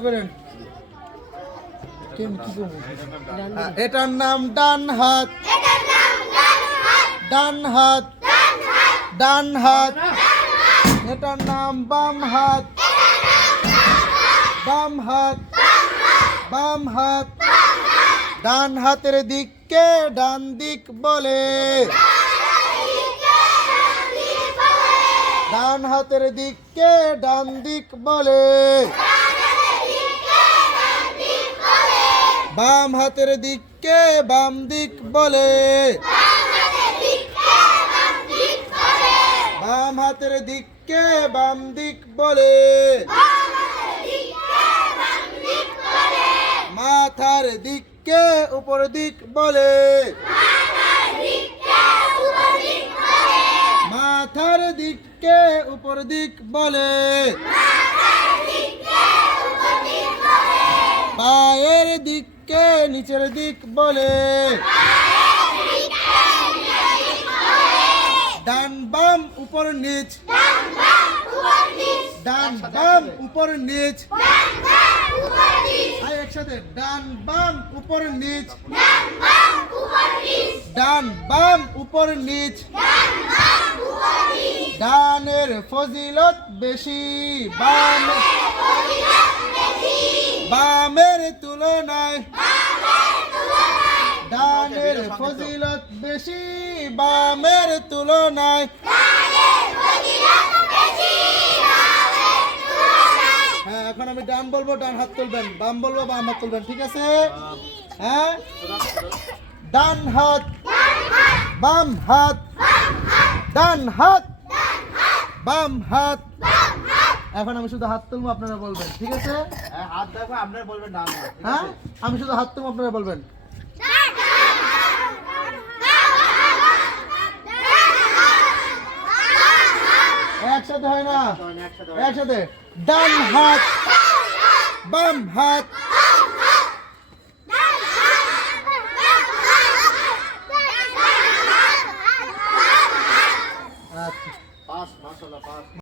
করেন? করব? হ্যাঁ, এটার নাম ডান হাত। ডান হাত। ডান হাত। এটার নাম বাম হাত। বাম হাত। বাম হাত। ডান হাতের দিককে ডান দিক বলে। ডান হাতের দিককে ডান দিক বলে। বাম হাতের দিককে বাম দিক বলে। বাম হাতের দিককে বাম দিক বলে। মাথার দিককে উপর দিক বলে। মাথার দিককে উপর দিক বলে। নিচের দিক বলে। ডান বাম, উপর নিচ। ডান বাম, উপর নিচ। আয় একসাথে। ডান বাম, উপর নিচ। ডান বাম, উপর নিচ। ডানের ফজিলত বেশি। বাম বামের তুলনায় ডানের ফজিলত বেশি বামের তুলনায়। হ্যাঁ এখন আমি ডান বলব ডান হাত তুলবেন। বাম বলব বাম হাত তুলবেন ঠিক আছে? হ্যাঁ? ডান হাত বাম হাত ডান হাত বাম হাত। এখন আমি শুধু হাত তুলবো আপনারা বলবেন ঠিক আছে? হ্যাঁ, হাত দেখো আপনারা বলবেন ডান হাত, হ্যাঁ? আছে? আমি শুধু হাত তুলবো আপনারা বলবেন। একসাথে হয় না? একসাথে ডান হাত বাম হাত। আচ্ছা।